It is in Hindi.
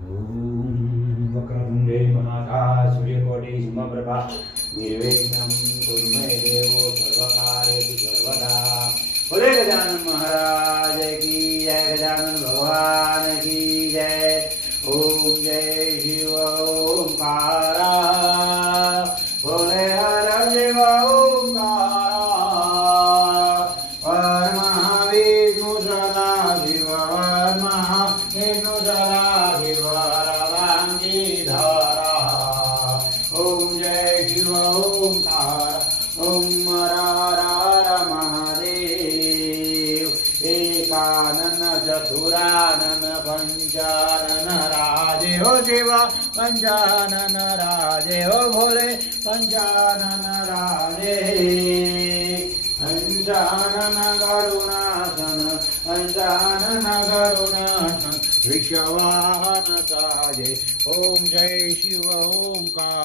ओम वक्रतुंडे महाकाय सूर्यकोटि समप्रभा निर्विघ्नं कुरु मे देवो सर्वकार्येषु सर्वदा। बोले गजानन महाराज की जय, गजानन भगवान की जय। ओम जय शिव ओंकारा, बोले हर शिव ओंकारा। परमविष्णु सदा शिव, परमविष्णु सदा शिव रवांगीधरा। ओम जय शिव ओंकार, ओम हर हर महादेव। एकानन चतुरानन पंचानन राजे हो शिव, पंचानन राजे हो भोले, पंचानन राजे। पंचानन करुणासन, पंचानन करुणासन, विश्ववाहन साजे। ओम जय शिव ओंकार।